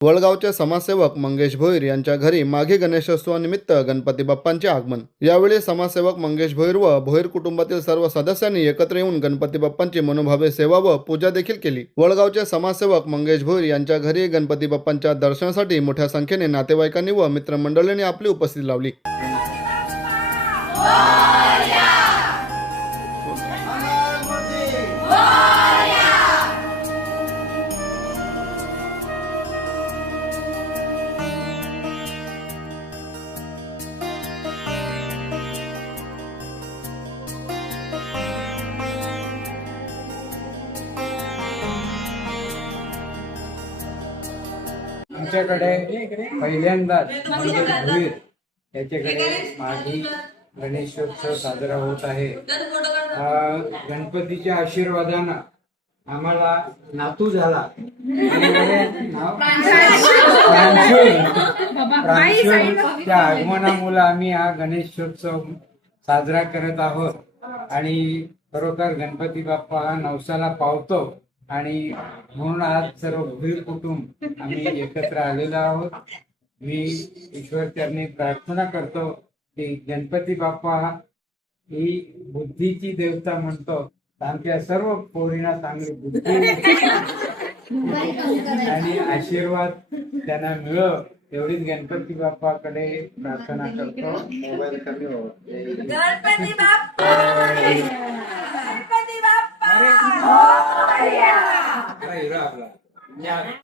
वडगावचे समाजसेवक मंगेश भोईर यांच्या घरी माघी गणेशोत्सवानिमित्त गणपती बाप्पांचे आगमन। यावेळी समाजसेवक मंगेश भोईर व भोईर कुटुंबातील सर्व सदस्यांनी एकत्र येऊन गणपती बाप्पांची मनोभावे सेवा व पूजा देखील केली। वडगावचे समाजसेवक मंगेश भोईर यांच्या घरी गणपती बाप्पांच्या दर्शनासाठी मोठ्या संख्येने नातेवाईकांनी व मित्रमंडळींनी आपली उपस्थिती लावली। आमच्याकडे पहिल्यांदाच मंगेश भोईर याच्याकडे माघी गणेशोत्सव साजरा होत आहे। गणपतीच्या आशीर्वादानं आम्हाला नातू झाला आणि त्या आगमनामुळे आम्ही हा गणेशोत्सव साजरा करत आहोत आणि खरोखर गणपती बाप्पा हा नवसाला पावतो आणि म्हणून आज सर्व भोईर कुटुंब आम्ही एकत्र आलेलो आहोत। मी ईश्वरचरणी प्रार्थना करतो की गणपती बाप्पा ही बुद्धीची देवता म्हणतो, आमच्या सर्व पोरींना चांगली बुद्धी आणि आशीर्वाद त्यांना मिळो एवढीच गणपती बाप्पाकडे प्रार्थना करतो। मोबाईल कमी हो गणपती बाप्पा गणपती बाप्पा आपला